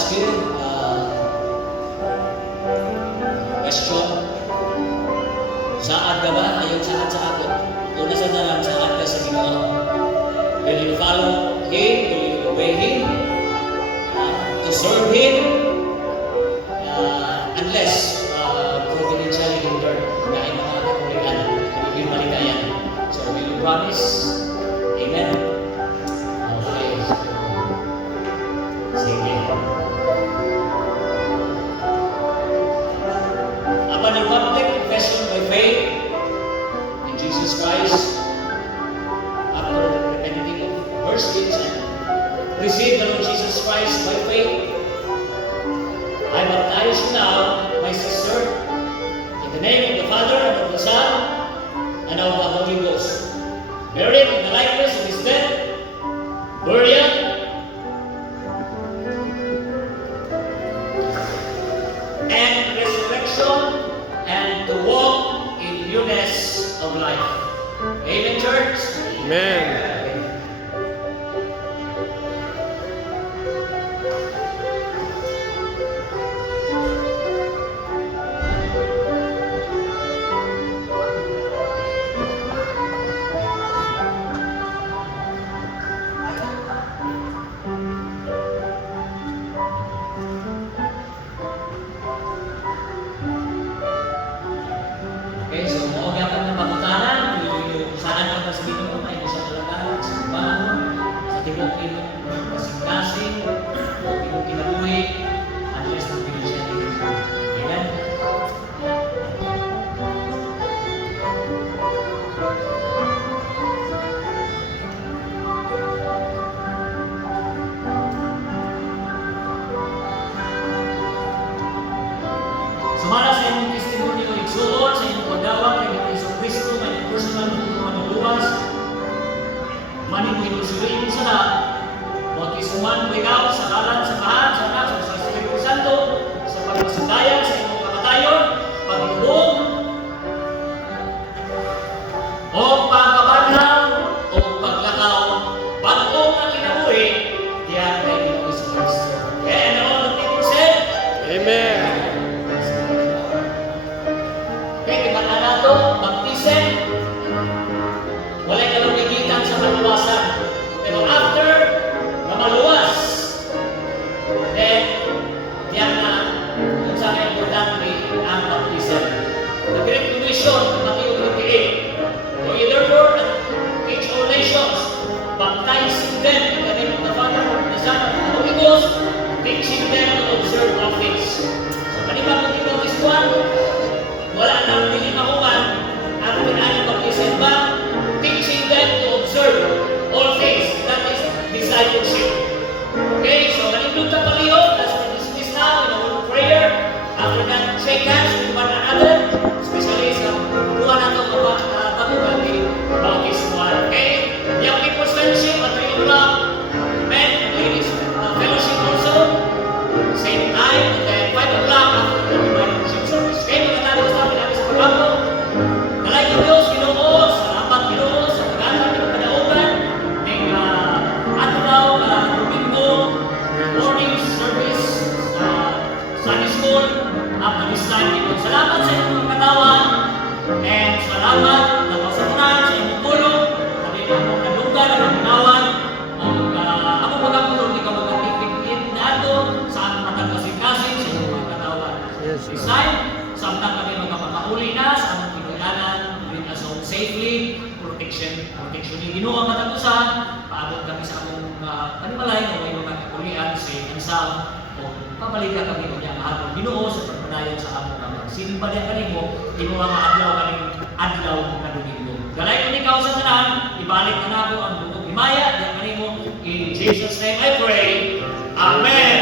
ask you question. Saad ka ba? Ayaw saad sa ako. Una sa daran, saad ka sa Ginoo. Will you follow Him? Will you obey Him? To serve Him? Unless providentially hindered dahil mga kakulian, hindi maligayan. So will you promise? Amen? Okay. Sige. Upon your public confession by faith in Jesus Christ, after repenting of your sins and receive the Lord Jesus Christ by faith, I baptize you now, my sister, in the name of the Father, and of the Son, and of the Holy Ghost. Buried in the likeness of His death, burial, and resurrection, and to walk in newness of life. Amen, church? Amen. Okay, so mga ka na pagkutanan, yung saan ka ba sa Ginoo, ay sa kalagahan, sa trabaho, sa tibok inong kasing-kasing, o inong kinabuhi, unless ng pinusya ni Ginoo. Amen? Sumala sa inyong testimonyo o igsuon sa inyong pagdawat kay Kristo Kristo na inyong personal na manubuwas. Manin mo inusuliin sa lahat. Bautismuhan mo ikaw sa kalan sa Anak, sa Espiritu Santo, sa pagpasandayan sa inyong kamatayon, pagtulong, o pagkabanhaw, o paglakaw, pag-ong na kinabuhi, diyan kay Kristo Kristo. And all the people said, Amen. okay, di ba na nato, baptism, walay kalumigitan sa maluwasan. Pero after na maluwas, then, diyan na, kung saan ay importante ang baptism. The Great Commission, Matthew 28. So, therefore, teach all nations, baptizing them in the name of the Father, the Son, and the Holy Ghost, teaching them to observe all things. So, kanina kung ito is one, wala nang dili mahuman ang pinanong baptism ba? Teaching them to observe all things. That is discipleship. Okay, so manindog ka paliyo. Let's dismiss now in a word of prayer. After that, shake hands with one another. Especially sa buwan na ito kabugan ni bautismuhan. Okay? Young people's fellowship at 3 o'clock. Men and ladies fellowship also. Same time. And then 5 o'clock after the discipleship service. Okay, magkatapos sa amin namin sa pagkako. Nalay ko Diyos, Ginoo, salamat Ginoo, sa pagkatapos ng panaogan, ng Adlaw, Domingo, morning service, Sunday school, at this time, Ginoo. Salamat sa inyong katawan, and salamat na pasamunan sa inyong tulong, kami ang kalugan, ang ginawan, ang pagkakulong, ikaw magkatipid na ito, sa aming matagkasing-kasing sa inyong mga katawan. Yes, This time, samtang kami magkapakauli na sa aming pinagalan, bring us home safely, protection ni Ginoo ang katapusan, paabot kami sa among panimalay na may mga kakulian, safe and sound, o pabalikan kami ng iyang mahal ng Ginoo sa pagpadayon sa among mga simba niya kanimo, Ginoo ang adlaw kaning adlaw ng Domingo. Galay ko ikaw sa tanan, ibalik na nato ang bukog himaya, diyan kanimo, in Jesus' name I pray. Amen.